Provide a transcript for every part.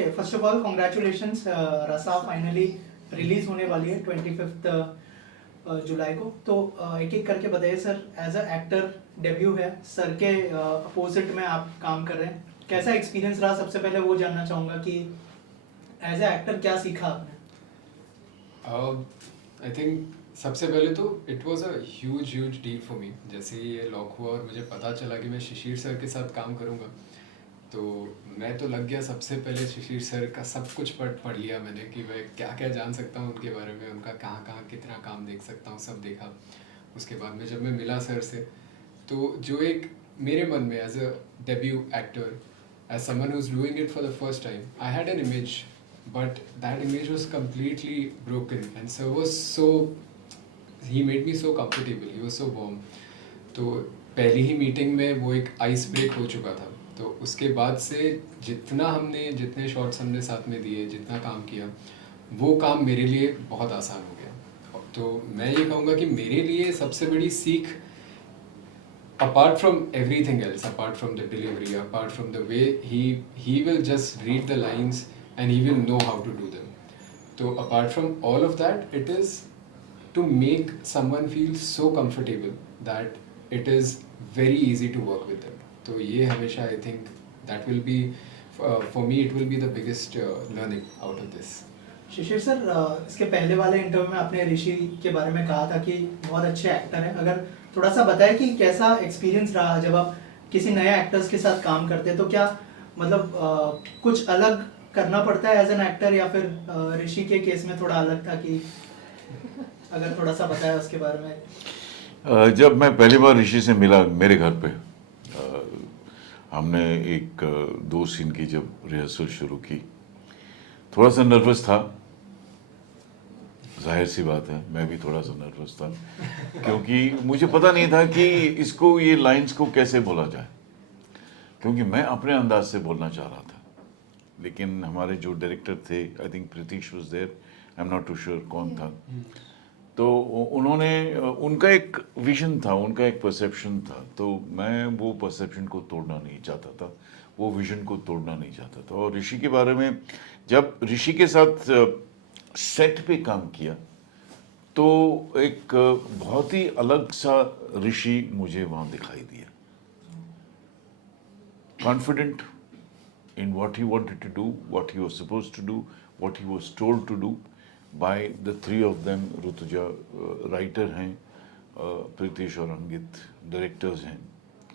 Okay, first of all congratulations, रसा finally release होने वाली है 25 जुलाई को। तो एक एक करके बताइए sir, as a actor debut है, सर के अपोजिट में आप काम कर रहे हैं, कैसा एक्सपीरियंस रहा? सबसे पहले वो जानना चाहूँगा कि एज अ एक्टर क्या सीखा आपने? आई थिंक सबसे पहले तो it was a huge deal for me. जैसे ही ये लॉक हुआ और मुझे पता चला कि मैं शिशिर सर के साथ काम करूँगा, तो मैं तो लग गया। सबसे पहले शिशिर सर का सब कुछ पढ़ लिया मैंने कि मैं क्या क्या जान सकता हूँ उनके बारे में, उनका कहाँ कहाँ कितना काम देख सकता हूँ, सब देखा। उसके बाद में जब मैं मिला सर से, तो जो एक मेरे मन में as a debut actor, as someone who's doing it for the first time, I had an image, but that image was completely broken. And sir was so, he made me so comfortable, he was so warm. तो पहली ही meeting में वो एक ice break हो चुका था। तो उसके बाद से जितने शॉट्स हमने साथ में दिए, जितना काम किया, वो काम मेरे लिए बहुत आसान हो गया। तो मैं ये कहूँगा कि मेरे लिए सबसे बड़ी सीख, apart from everything else, apart from the delivery, apart from the way he will just read the lines and he will know how to do them. So apart from all of that, it is to make someone feel so comfortable that it is very easy to work with them. So ये हमेशा I think that will be for me, it will be the biggest learning out of this. Shishir sir, इसके पहले वाले interview में आपने ऋषि के बारे में कहा था कि बहुत अच्छे एक्टर हैं। अगर थोड़ा सा बताएं कि कैसा एक्सपीरियंस रहा जब आप किसी नए एक्टर्स के साथ काम करते हैं, तो क्या मतलब कुछ अलग करना पड़ता है एज एन एक्टर, या फिर ऋषि के केस में थोड़ा अलग था? कि अगर थोड़ा सा बताया उसके बारे में। जब मैं पहली बार ऋषि से मिला मेरे घर पे, हमने एक दो सीन की जब रिहर्सल शुरू की, थोड़ा सा नर्वस था। जाहिर सी बात है, मैं भी थोड़ा सा नर्वस था, क्योंकि मुझे पता नहीं था कि इसको, ये लाइंस को कैसे बोला जाए, क्योंकि मैं अपने अंदाज से बोलना चाह रहा था। लेकिन हमारे जो डायरेक्टर थे, I think Pritish was there, I am not too sure कौन था, तो उन्होंने, उनका एक विजन था, उनका एक परसेप्शन था, तो मैं वो परसेप्शन को तोड़ना नहीं चाहता था, वो विजन को तोड़ना नहीं चाहता था। और ऋषि के बारे में, जब ऋषि के साथ सेट पे काम किया, तो एक बहुत ही अलग सा ऋषि मुझे वहाँ दिखाई दिया। Confident in what he wanted to do, what he was supposed to do, what he was told to do by the three of them. Rutuja writer हैं, प्रीतिश और अंकित डायरेक्टर्स हैं।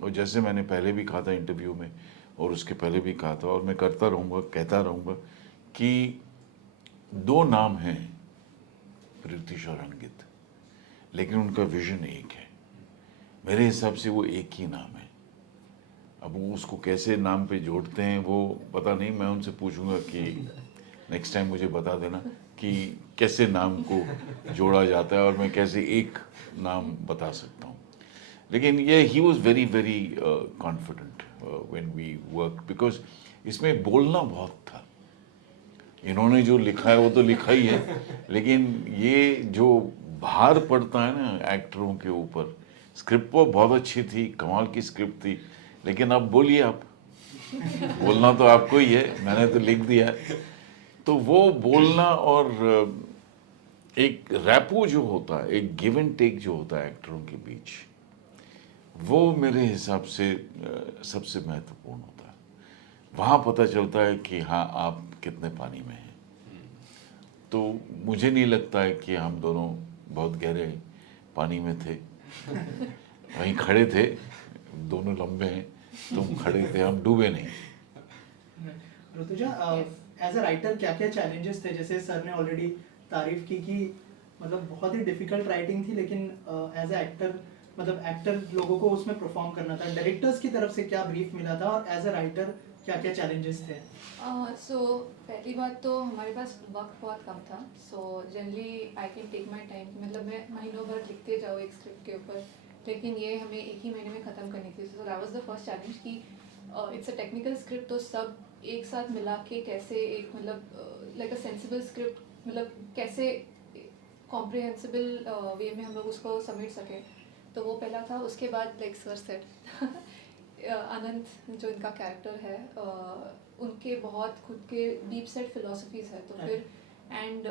और जैसे मैंने पहले भी कहा था इंटरव्यू में, और उसके पहले भी कहा था, और मैं करता रहूँगा, कहता रहूँगा कि दो नाम हैं, प्रीतिश और अंकित, लेकिन उनका विजन एक है। मेरे हिसाब से वो एक ही नाम है। अब वो उसको कैसे नाम पे जोड़ते हैं वो पता नहीं, मैं उनसे पूछूंगा कि नेक्स्ट टाइम मुझे बता देना कि कैसे नाम को जोड़ा जाता है और मैं कैसे एक नाम बता सकता हूँ। लेकिन ये ही was very very confident when we work, because इसमें बोलना बहुत था। इन्होंने जो लिखा है वो तो लिखा ही है, लेकिन ये जो भार पड़ता है ना एक्टरों के ऊपर, स्क्रिप्ट वो बहुत अच्छी थी, कमाल की स्क्रिप्ट थी, लेकिन अब बोलिए आप, बोलना तो आपको ही है, मैंने तो लिख दिया है। तो वो बोलना और एक रैपो जो होता है, एक गिव एंड टेक जो होता है एक्टरों के बीच, वो मेरे हिसाब से सबसे महत्वपूर्ण होता है। वहाँ पता चलता है कि हाँ, आप कितने पानी में हैं। तो मुझे नहीं लगता है कि हम दोनों बहुत गहरे पानी में थे, वहीं खड़े थे, दोनों लंबे हैं, तुम खड़े थे, हम डूबे नहीं। ऋतुजा, एज अ राइटर क्या क्या चैलेंजेस थे? जैसे सर ने ऑलरेडी तारीफ की कि मतलब बहुत ही डिफिकल्ट राइटिंग थी, लेकिन एज अ एक्टर, मतलब एक्टर लोगों को उसमें परफॉर्म करना था। डायरेक्टर्स की तरफ से क्या ब्रीफ मिला था, और एज अ राइटर क्या क्या चैलेंजेस थे? सो पहली बात तो हमारे पास वक्त बहुत कम था। So generally I can take my time, मतलब मैं महीनों भर लिखते जाऊँ एक स्क्रिप्ट के ऊपर, लेकिन ये हमें एक ही महीने में ख़त्म करनी थी। So that was the first challenge कि इट्स अ टेक्निकल स्क्रिप्ट, तो सब एक साथ मिला के कैसे एक, मतलब लाइक अ सेंसिबल स्क्रिप्ट, मतलब कैसे कॉम्प्रिहेंसिबल वे में हम लोग उसको समेट सकें। तो वो पहला था। उसके बाद लाइक सर सेट आनंद जो इनका कैरेक्टर है, उनके बहुत खुद के डीप सेट फिलोसफीज है, तो फिर एंड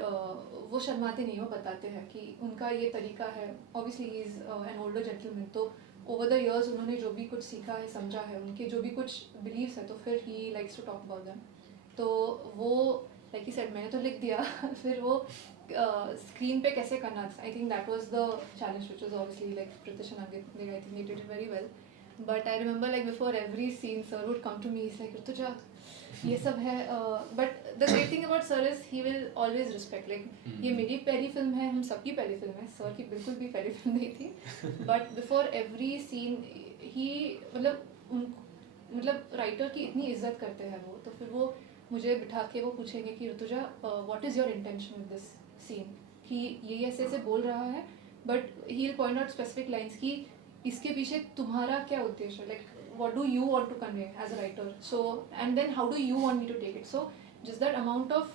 वो शर्माते नहीं, वो बताते हैं कि उनका ये तरीका है। Obviously he is an older gentleman, तो ओवर द इयर्स उन्होंने जो भी कुछ सीखा है, समझा है, उनके जो भी कुछ बिलीव्स है, तो फिर he likes to talk about them. तो वो लाइक ही सेड, मैंने तो लिख दिया फिर वो स्क्रीन पे कैसे करना, I think that was the challenge, which was obviously like Pritish and Ankit, I think they did it very well. But I remember like before every scene sir would come to me, is like Rituja ये सब है, but the great thing about sir is he will always respect, like ये मेरी पहली film है, हम सबकी पहली फिल्म है, सर की बिल्कुल भी पहली फिल्म नहीं थी, बट बिफोर एवरी सीन ही मतलब राइटर की इतनी इज्जत करते हैं वो, तो फिर वो मुझे बिठा के वो पूछेंगे कि Rituja what is your intention with this scene, कि ये ऐसे ऐसे बोल रहा है, but he will point out specific lines कि इसके पीछे तुम्हारा क्या उद्देश्य है, like what do you want to convey as a writer, so and then how do you want me to take it, so just that amount of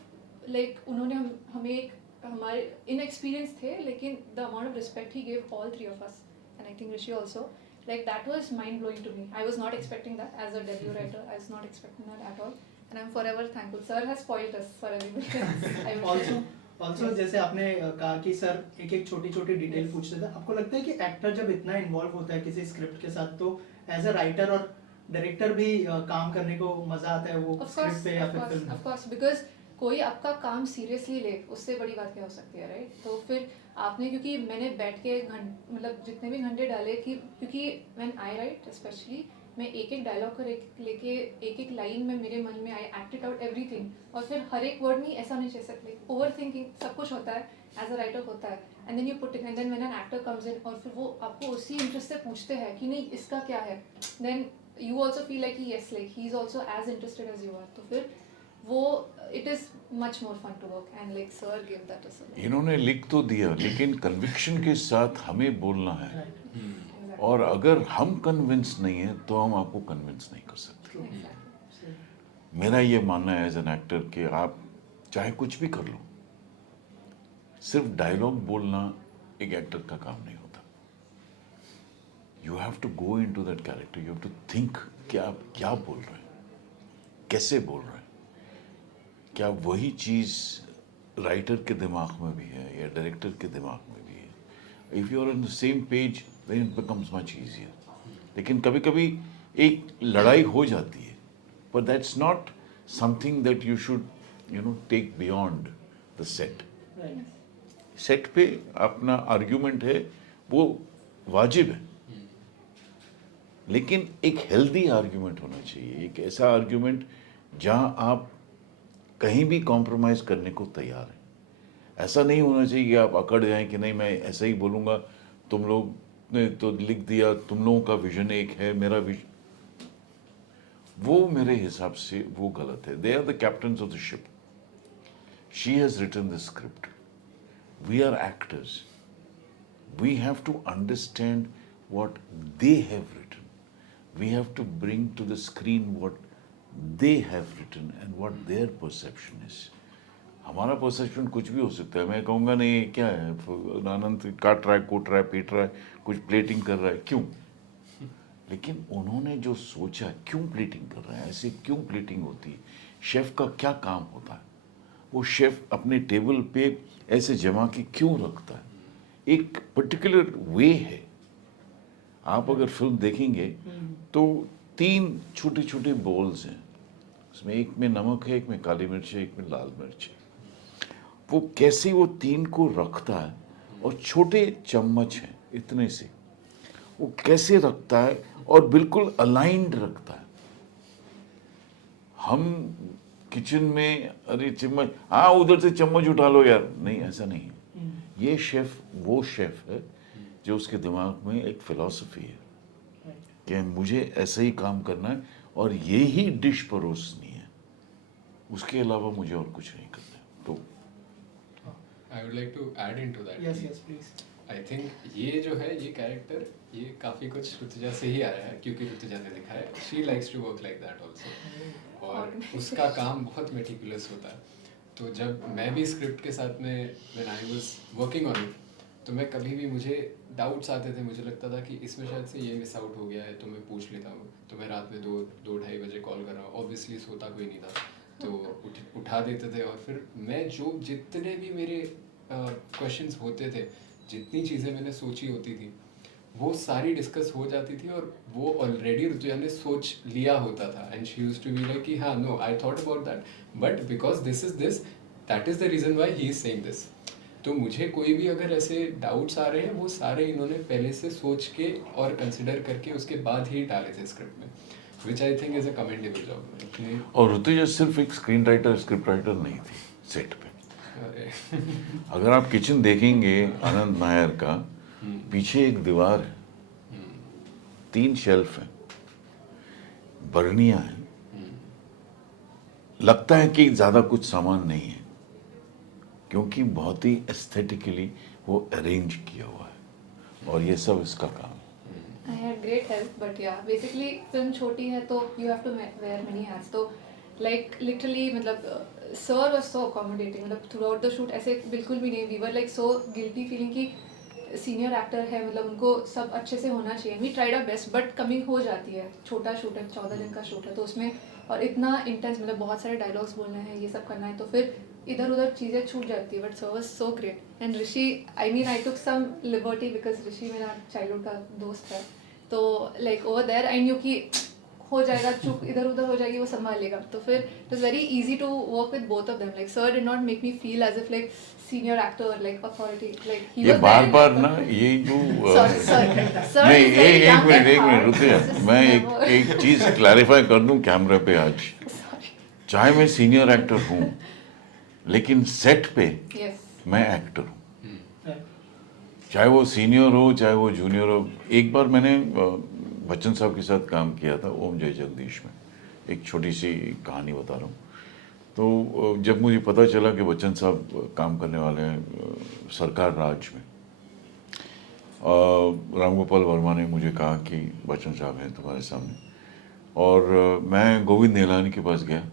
like उन्होंने हमें एक हमारे inexperienced थे, लेकिन the amount of respect he gave all three of us, and I think Rishi also, like that was mind blowing to me. I was not expecting that as a debut writer, I was not expecting that at all, and I'm forever thankful. Sir has spoiled us for everybody else, I will say. Also Yes. जैसे आपने कहा कि sir एक एक छोटी छोटी detail Yes. पूछते थे, आपको लगता है कि एक्टर जब इतना इन्वॉल्व होता है किसी स्क्रिप्ट के साथ, तो एज अ राइटर और डायरेक्टर भी काम करने को मजा आता है वो स्क्रिप्ट पे या फिर फिल्म ऑफ कोर्स, बिकॉज कोई आपका काम सीरियसली ले, उससे बड़ी बात क्या हो सकती है, राइट? तो फिर आपने, क्योंकि मैंने बैठ के मतलब जितने भी घंटे डाले कि, क्योंकि व्हेन आई राइट स्पेशली, मैं एक एक डायलॉग को लेके एक एक लाइन में मेरे मन में आई एक्टेड आउट एवरीथिंग, और फिर हर एक वर्ड में ऐसा नहीं चल सकते, ओवर थिंकिंग सब कुछ होता है, एज अ राइटर होता है, and then you put it, and then when an actor comes in और फिर वो आपको उसी इंटरेस्ट से पूछते हैं कि नहीं इसका क्या है, then you also feel like yes, like he's also as interested as you are, तो फिर वो it is much more fun to work, and like sir gave that as well. इन्होंने लिख तो दिया, लेकिन कन्विक्शन के साथ हमें बोलना है, Exactly. और अगर हम कन्विंस नहीं है तो हम आपको कन्विंस नहीं कर सकते। Exactly. मेरा ये मानना है एज एन एक्टर कि आप चाहे कुछ भी कर लो, सिर्फ डायलॉग बोलना एक एक्टर का काम नहीं होता। You have to go into that character, you have to think कि आप क्या बोल रहे हैं, कैसे बोल रहे हैं, क्या वही चीज़ राइटर के दिमाग में भी है या डायरेक्टर के दिमाग में भी है। If you are on the same page then it becomes much easier. लेकिन कभी कभी एक लड़ाई हो जाती है, but that's not something that you should, you know, take beyond the set. Set पे अपना आर्ग्यूमेंट है वो वाजिब है, लेकिन एक हेल्दी आर्ग्यूमेंट होना चाहिए, एक ऐसा आर्ग्यूमेंट जहां आप कहीं भी कॉम्प्रोमाइज़ करने को तैयार हैं। ऐसा नहीं होना चाहिए कि आप अकड़ जाएं कि नहीं मैं ऐसा ही बोलूँगा, तुम लोग ने तो लिख दिया, तुम लोगों का विजन एक है, मेरा विजन, वो मेरे हिसाब से वो गलत है। They are the captains of the ship, she has written the script, we are actors, we have to understand what they have written, we have to bring to the screen what they have written and what their perception is. हमारा perception कुछ भी हो सकता है, मैं कहूँगा नहीं क्या है, आनंद काट रहा है, कूट रहा है, पीट रहा है, कुछ प्लेटिंग कर रहा है, क्यों? लेकिन उन्होंने जो सोचा, क्यों प्लेटिंग कर रहा है, ऐसे क्यों प्लेटिंग होती है, शेफ़ का क्या काम होता है, वो शेफ़ अपने टेबल पे ऐसे जमा के क्यों रखता है, एक पर्टिकुलर वे है। आप अगर फिल्म देखेंगे तो 3 छोटे छोटे बॉल्स हैं, उसमें एक में नमक है, एक में काली मिर्च है, एक में लाल मिर्च है। वो कैसे वो 3 को रखता है, और छोटे चम्मच हैं इतने से, वो कैसे रखता है और बिल्कुल अलाइंड रखता है। हम किचन में अरे चम्मच, हाँ उधर से चम्मच उठा लो यार, नहीं ऐसा नहीं है। ये शेफ़ वो शेफ़ है जो उसके दिमाग में एक फिलॉसफी है कि मुझे ऐसे ही काम करना है और ये ही डिश परोसनी है, उसके अलावा मुझे और कुछ नहीं करना है। तो I would like to add into that. Yes yes please. I think ये जो है ये कैरेक्टर ये काफ़ी कुछ ऋतुजा से ही आया है, क्योंकि ऋतुजा ने लिखा है, she likes to work like that also, और उसका काम बहुत मेटिकुलस होता है। तो जब मैं भी स्क्रिप्ट के साथ में when I was working on it, तो मैं कभी भी मुझे डाउट्स आते थे, मुझे लगता था कि इसमें शायद से ये मिस आउट हो गया है, तो मैं पूछ लेता हूँ। तो मैं रात में 2-2:30 बजे कॉल कर रहा हूँ, ऑब्वियसली सोता कोई नहीं था, तो उठा देते थे। और फिर मैं जो जितने भी मेरे क्वेश्चंस होते थे, जितनी चीज़ें मैंने सोची होती थी, वो सारी डिस्कस हो जाती थी, और वो ऑलरेडी ऋतुजा ने सोच लिया होता था। And she used to be like कि हाँ, no, I thought about that, but because this is this, that is the reason why he is saying this. तो मुझे कोई भी अगर ऐसे डाउट्स आ रहे हैं, वो सारे इन्होंने पहले से सोच के और कंसिडर करके उसके बाद ही डाले थे स्क्रिप्ट में, which I think is a commendable job. और ऋतुजा सिर्फ एक स्क्रीन राइटर स्क्रिप्ट राइटर नहीं थी सेट पे। अरे अगर आप किचन देखेंगे आनंद नायर का, पीछे एक दीवार है, 3 शेल्फ हैं, बर्नियां हैं, लगता है कि ज़्यादा कुछ सामान नहीं है, क्योंकि बहुत ही एस्थेटिकली वो अरेंज किया हुआ है, और ये सब इसका काम है। I had great help, but yeah, basically film छोटी है तो you have to wear many hats. तो like literally मतलब sir was so accommodating, मतलब throughout the shoot ऐसे बिल्कुल भी नहीं, we were like so guilty feeling कि सीनियर एक्टर है, मतलब उनको सब अच्छे से होना चाहिए। We tried our best, but कमी हो जाती है, छोटा शूट है, 14 दिन का शूट है, तो उसमें और इतना इंटेंस, मतलब बहुत सारे डायलॉग्स बोलने हैं, ये सब करना है, तो फिर इधर उधर चीज़ें छूट जाती है। But sir was so great. And Rishi, I mean I took some liberty because Rishi मेरा चाइल्डहुड का दोस्त है, तो like over there I knew कि हो जाएगा, चुप इधर उधर हो जाएगी, वो संभाल लेगा। तो फिर it was very easy to work with both of them. Like sir did not make me feel as if like senior actor, like authority, like he ये वाज बार बार ना ये जो सॉरी सर नहीं, एक मिनट रुकिए, मैं एक चीज क्लैरिफाई कर दूं कैमरे पे आज। चाहे मैं सीनियर एक्टर हूँ, लेकिन सेट पे यस मैं एक्टर हूँ, चाहे वो सीनियर हो चाहे वो जूनियर हो। एक बार मैंने बच्चन साहब के साथ काम किया था ओम जय जगदीश में, एक छोटी सी कहानी बता रहा हूँ। तो जब मुझे पता चला कि बच्चन साहब काम करने वाले हैं सरकार राज में, राम गोपाल वर्मा ने मुझे कहा कि बच्चन साहब हैं तुम्हारे सामने, और मैं गोविंद निहलानी के पास गया,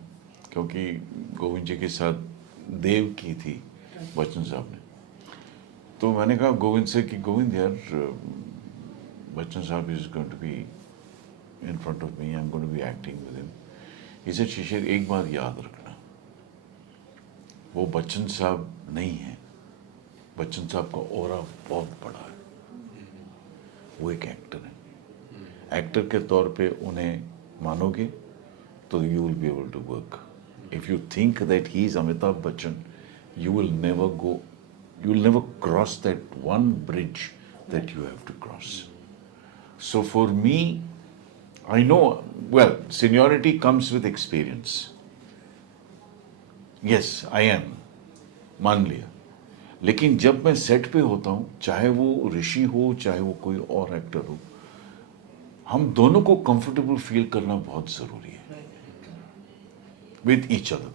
क्योंकि गोविंद जी के साथ देव की थी बच्चन साहब ने। तो मैंने कहा गोविंद से कि गोविंद यार, बच्चन साहब is going to be in front of me, I am going to be acting with him. He said Shishir, एक बात याद रखना, वो बच्चन साहब नहीं है, बच्चन साहब का ऑरा बहुत बड़ा है, वो एक एक्टर है, एक्टर के तौर पे उन्हें मानोगे तो you will be able to work. If you think that he is Amitabh Bachchan, you will never cross that one bridge that you have to cross. So for me, I know, well, seniority comes with experience. Yes, I am, मान लिया, लेकिन जब मैं set पे होता हूँ, चाहे वो ऋषि हो चाहे वो कोई और एक्टर हो, हम दोनों को कंफर्टेबल फील करना बहुत ज़रूरी है विद ईच अदर।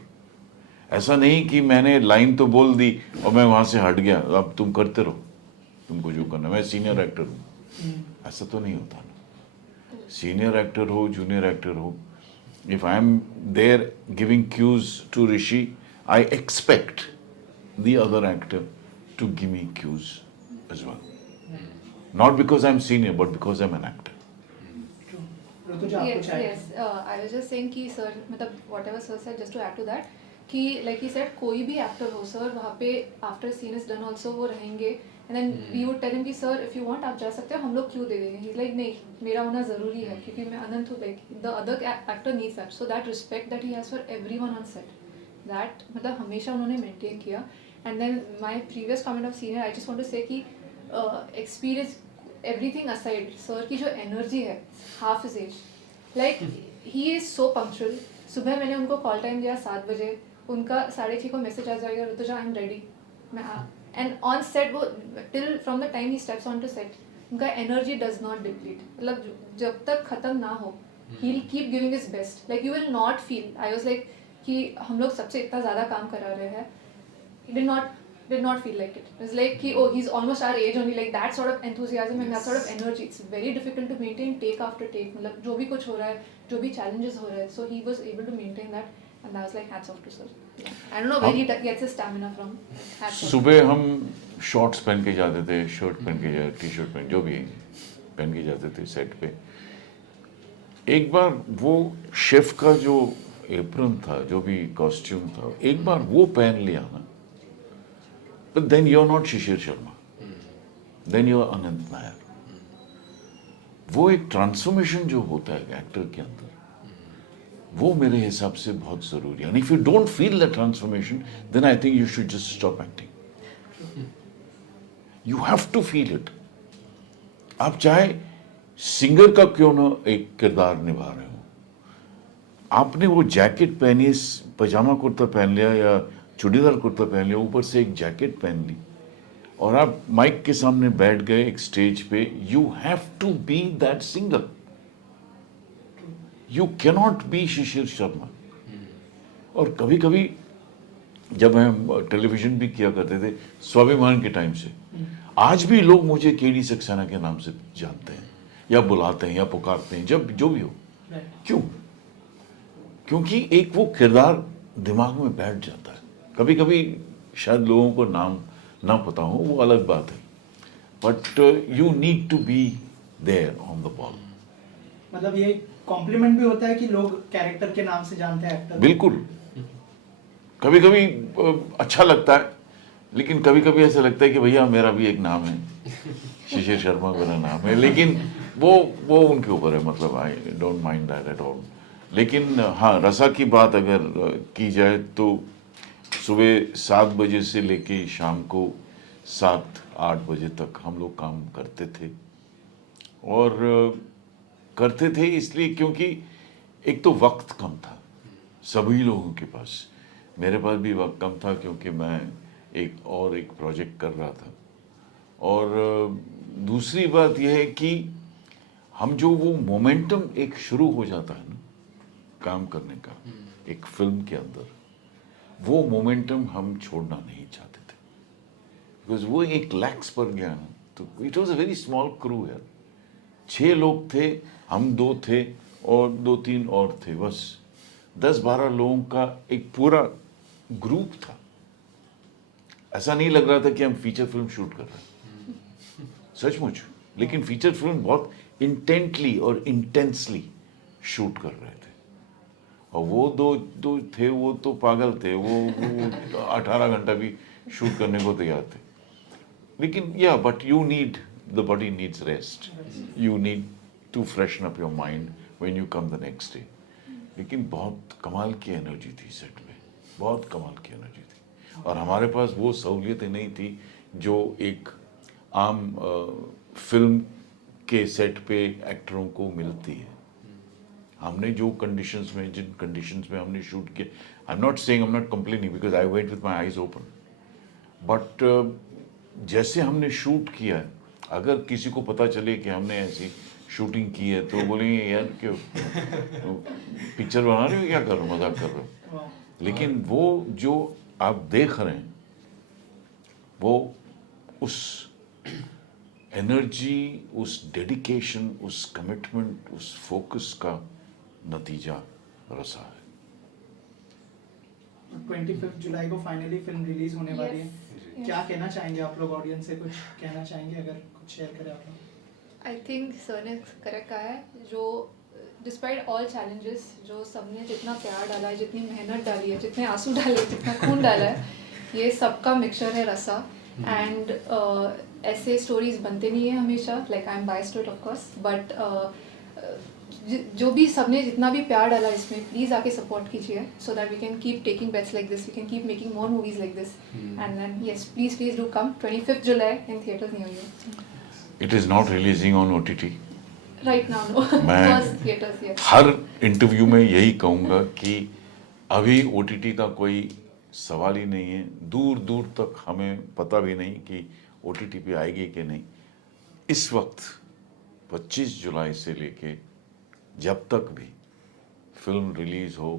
ऐसा नहीं कि मैंने लाइन तो बोल दी और मैं वहाँ से हट गया, अब तुम करते रहो, तुमको जो करना, मैं सीनियर एक्टर हूँ, ऐसा तो नहीं होता ना। सीनियर एक्टर हो जूनियर एक्टर हो, if I am there giving cues to Rishi, I expect the other actor to give me cues as well, not because I am senior but because I am an actor. Rituja, आप कुछ add? yes, I was just saying कि sir, मतलब whatever sir said, just to add to that, कि like he said, कोई भी actor हो sir, वहाँ पे after scene is done also वो रहेंगे, and then we would tell him कि सर इफ यू वांट आप जा सकते हो, हम लोग क्यों दे देंगे। ही लाइक नहीं, मेरा होना ज़रूरी है, क्योंकि मैं अनंत हूँ, like the other actor needs that, so that respect that he has for everyone on set, that मतलब हमेशा उन्होंने मेंटेन किया। And then my previous comment of senior, I just want to say कि एक्सपीरियंस एवरीथिंग असाइड, सर की जो energy है, half is age, like he is so punctual. सुबह मैंने उनको कॉल टाइम दिया 7 बजे, उनका 6:30 को मैसेज आ जाएगा, ऋतुजा आई एम रेडी, मैं एंड ऑन सेट वो till from the time he steps on to set, उनका एनर्जी डज नॉट डिप्लीट, मतलब जब तक ख़त्म ना हो, he will keep giving his best, like you will not feel, I was like कि हम लोग सबसे इतना ज़्यादा काम करा रहे हैं, he did not feel like it. It was like कि oh he's almost our age only, like that sort of enthusiasm and that sort of energy, it's very difficult to maintain take after take, मतलब जो भी कुछ हो रहा है, जो भी challenges हो रहे हैं, so he was able to maintain that, and I was like, hats off to sir. Yeah. I don't know where he gets his stamina from. Hats off. सुबह हम शॉर्ट्स पहन के जाते थे, शर्ट पहन के जाते, टी शर्ट पहन, जो भी है, पहन के जाते थे सेट पे। एक बार वो शेफ का जो एप्रन था, जो भी कॉस्ट्यूम था, एक बार वो पहन लिया ना, but then you're not Shishir Sharma, then you're अनंत नायर। वो एक ट्रांसफॉर्मेशन जो होता है एक्टर के अंदर, वो मेरे हिसाब से बहुत जरूरी है। And if you don't feel the transformation, then I think you should just stop acting. You have to feel it. आप चाहे सिंगर का क्यों ना एक किरदार निभा रहे हो, आपने वो जैकेट पहनी, पजामा कुर्ता पहन लिया या चूड़ीदार कुर्ता पहन लिया, ऊपर से एक जैकेट पहन ली, और आप माइक के सामने बैठ गए एक स्टेज पे, you have to be that singer. You cannot be Shishir Sharma. और कभी कभी जब हम टेलीविजन भी किया करते थे स्वाभिमान के टाइम से, आज भी लोग मुझे केडी सक्सेना के नाम से जानते हैं या बुलाते हैं या पुकारते हैं, जब जो भी हो। क्यों? क्योंकि एक वो किरदार दिमाग में बैठ जाता है। कभी कभी शायद लोगों को नाम ना पता हो, वो अलग बात है, but you need to be there on the ball. मतलब ये कॉम्प्लीमेंट भी होता है कि लोग कैरेक्टर के नाम से जानते हैं एक्टर। बिल्कुल। कभी कभी अच्छा लगता है, लेकिन कभी कभी ऐसा लगता है कि भैया मेरा भी एक नाम है, शिशिर शर्मा मेरा नाम है, लेकिन वो उनके ऊपर है, मतलब I don't mind that at all. लेकिन हाँ, रसा की बात अगर की जाए तो सुबह 7 बजे से लेके शाम को 7-8 बजे तक हम लोग काम करते थे। और करते थे इसलिए क्योंकि एक तो वक्त कम था सभी लोगों के पास, मेरे पास भी वक्त कम था क्योंकि मैं एक प्रोजेक्ट कर रहा था। और दूसरी बात यह है कि हम जो वो मोमेंटम एक शुरू हो जाता है ना काम करने का एक फिल्म के अंदर, वो मोमेंटम हम छोड़ना नहीं चाहते थे, बिकॉज वो एक लैक्स पर गया ना, तो it was a very small crew यार। 6 लोग थे, हम 2 थे और 2-3 और थे, बस 10-12 लोगों का एक पूरा ग्रुप था। ऐसा नहीं लग रहा था कि हम फीचर फिल्म शूट कर रहे हैं, सचमुच। लेकिन फीचर फिल्म बहुत इंटेंटली और इंटेंसली शूट कर रहे थे। और वो दो थे, वो तो पागल थे, वो 18 घंटा भी शूट करने को तैयार थे। लेकिन या but you need, the body needs rest, you need to freshen up your mind when you come the next day. लेकिन बहुत कमाल की एनर्जी थी सेट में, बहुत कमाल की एनर्जी थी। और हमारे पास वो सहूलियतें नहीं थी जो एक आम फिल्म के सेट पे एक्टरों को मिलती है। हमने जो कंडीशंस में, जिन कंडीशंस में हमने शूट किया, आई am not saying, I am not complaining because I went with my eyes open, but जैसे हमने शूट किया है, अगर किसी को पता चले कि हमने ऐसी शूटिंग की है तो बोलेंगे यार क्यों पिक्चर बना रहे हो, क्या कर रहे हो, मजाक कर रहे हो। लेकिन वो जो आप देख रहे हैं, वो उस एनर्जी, उस डेडिकेशन, उस कमिटमेंट, उस फोकस का नतीजा रसा है। 25 जुलाई को फाइनली फिल्म रिलीज होने वाली है। Yes. क्या कहना चाहेंगे आप लोग ऑडियंस से, कुछ कहना चाहेंगे अगर कुछ शेयर करें आप लोग? आई थिंक सर ने करेक्ट कहा है, जो डिस्पाइट ऑल चैलेंजेस, जो सबने जितना प्यार डाला है, जितनी मेहनत डाली है, जितने आंसू डाले, जितना खून डाला है, ये सबका मिक्सचर है रसा। एंड ऐसे स्टोरीज बनते नहीं है हमेशा, like I am biased to it of course, but जो भी सबने जितना भी प्यार डाला इसमें, प्लीज़ आके सपोर्ट कीजिए, so that we can keep taking bets like this, we can keep making more movies like this. And then yes, please do come 25 July in theatres near you. It is not releasing on OTT। Right now no, मैं first theatres, yes. हर interview में यही कहूँगा कि अभी OTT का कोई सवाल ही नहीं है। दूर दूर तक हमें पता भी नहीं कि OTT पे आएगी कि नहीं। इस वक्त 25 जुलाई से लेके जब तक भी फिल्म रिलीज़ हो,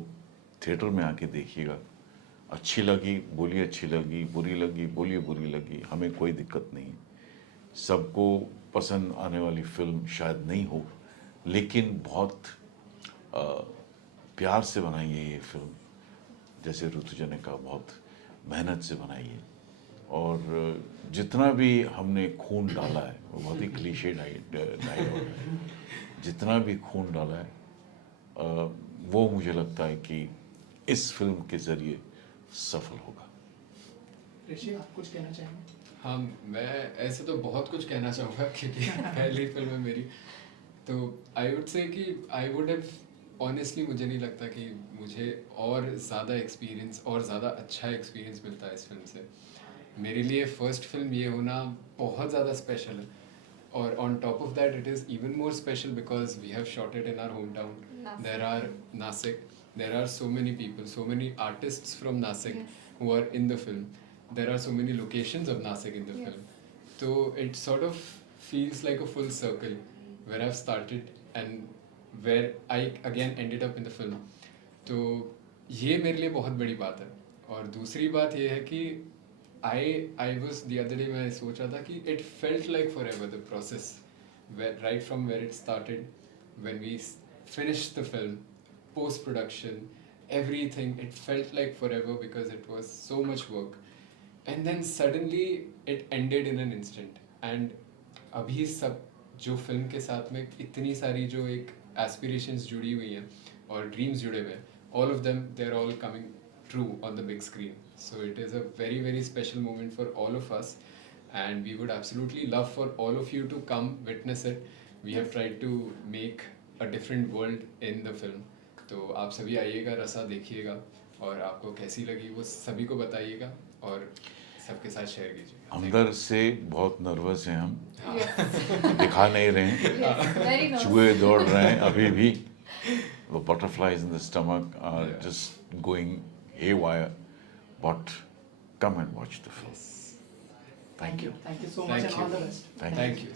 थिएटर में आके देखिएगा। अच्छी लगी बोलिए अच्छी लगी, बुरी लगी बोलिए बुरी लगी, हमें कोई दिक्कत नहीं। सबको पसंद आने वाली फिल्म शायद नहीं हो, लेकिन बहुत प्यार से बनाई है ये फिल्म, जैसे ऋतुजा ने कहा बहुत मेहनत से बनाई है और जितना भी हमने खून डाला है वो बहुत ही क्लीशे डायलॉग है, जितना भी खून डाला है वो मुझे लगता है कि इस फिल्म के ज़रिए सफल होगा। ऋषि आप कुछ कहना चाहेंगे? हाँ, मैं ऐसे तो बहुत कुछ कहना चाहूँगा क्योंकि पहली फिल्म है मेरी, तो आई वुड से कि आई वुड हैव ऑनेस्टली, मुझे नहीं लगता कि मुझे और ज़्यादा एक्सपीरियंस और ज़्यादा अच्छा एक्सपीरियंस मिलता है इस फिल्म से। मेरे लिए फर्स्ट फिल्म ये होना बहुत ज़्यादा स्पेशल है, और on top of that it is even more special because we have shot it in our home town. Nasik. There are Nashik, there are so many people, so many artists from Nasik Yes. who are in the film. There are so many locations of Nasik in the Yes. film. So it sort of feels like a full circle where I've started and where I again ended up in the film. तो ये मेरे लिए बहुत बड़ी बात है। और दूसरी बात ये है कि I was the other day मैं सोच रहा था कि it felt like forever the process, where right from where it started, when we finished the film, post production, everything, it felt like forever because it was so much work, and then suddenly it ended in an instant. And अभी सब जो film के साथ में इतनी सारी जो एक एस्पिरेशंस जुड़ी हुई हैं और ड्रीम्स जुड़े हुए हैं, all of them, they're all coming true on the big screen. So it is a very, very special moment for all of us, and we would absolutely love for all of you to come witness it. We have tried to make a different world in the film. तो आप सभी आइएगा, रसा देखिएगा, और आपको कैसी लगी वो सभी को बताइएगा और सबके साथ शेयर कीजिएगा। अंदर से बहुत नर्वस हैं हम, Yes. दिखा नहीं रहे हैं, Yes. Very nervous. चूहे दौड़ रहे हैं अभी भी, the butterflies in the stomach are Yeah. just going haywire, but come and watch the film. Thank you so much Thank and you. all the best. Thank Thank you.